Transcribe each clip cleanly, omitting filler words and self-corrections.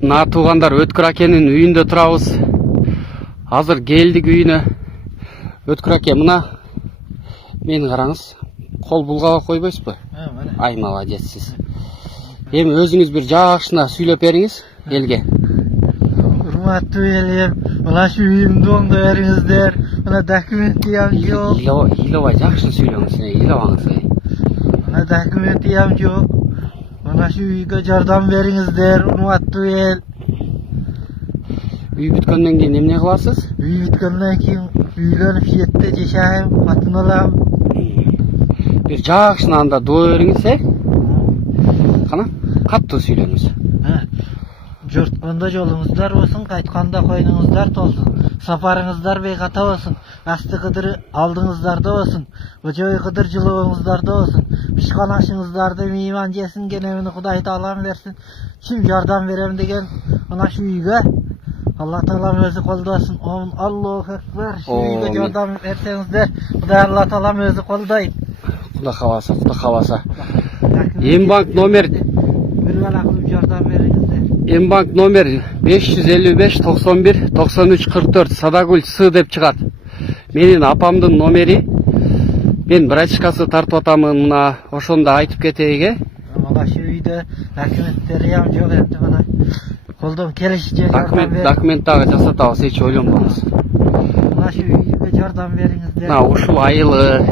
мына туугандар Өткүр акенин үйүндө турабыз. Азыр келдик үйүнө. Өткүр аке, мына мени караңыз. Кол булгап койбойсузбу? Ай молодецсиз. Эми өзүңүз бир жакшына сүйлөп бериңиз элге. Урматтуу элим, мына şu үйүмдү оңдоп бериңиздер. Мына документиям жок. Ыйлабай жакшы сүйлөңүз, ыйлабаңыз. Мына документиям жок. Мына şu үйгө жардам бериңиздер, урматтуу эл. Үй бүткөндөн кийин эмне кыласыз? Үй бүткөндөн кийин үйлөнүп жетте жашайм, катын алам. Бир жакшына анда доо бериңиз, Кана, каттуу сүйлөңүз. Жорткондо жолуңуздар болсун, кайтканда койнуңуздар толсун. Сапарыңыздар бейката болсун. Асты кыдыр алдыңыздарда болсун. Божой кыдыр жылооңуздарда болсун. Пишкан ашыңыздарды мейман жесин, кенемини Кудай Таалам берсин. Ким жардам берем деген мына şu үйгө Алла Таалам өзү колдосын. Аллаху акбар. Şu үйгө жардам берсеңиздер, Кудай Алла Таалам өзү колдойт. Кудай кабаса. Эмбанк номер жардам бериңиздер. Эмбанк номер 555 91 93 44 Садагүл С деп чыгат. Менин апамдын номери. Мен брачкасы тартып атамын, мына ошондо айтып кетейик. Мына şu үйдө документтери ham жок эмне мына. Колдон келишче документ дагы жасатабыз, эч ойлонбоңуз. Мына şu үйгө жардам бериңиздер. Мына ушул айылы.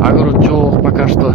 Огород жок пока что.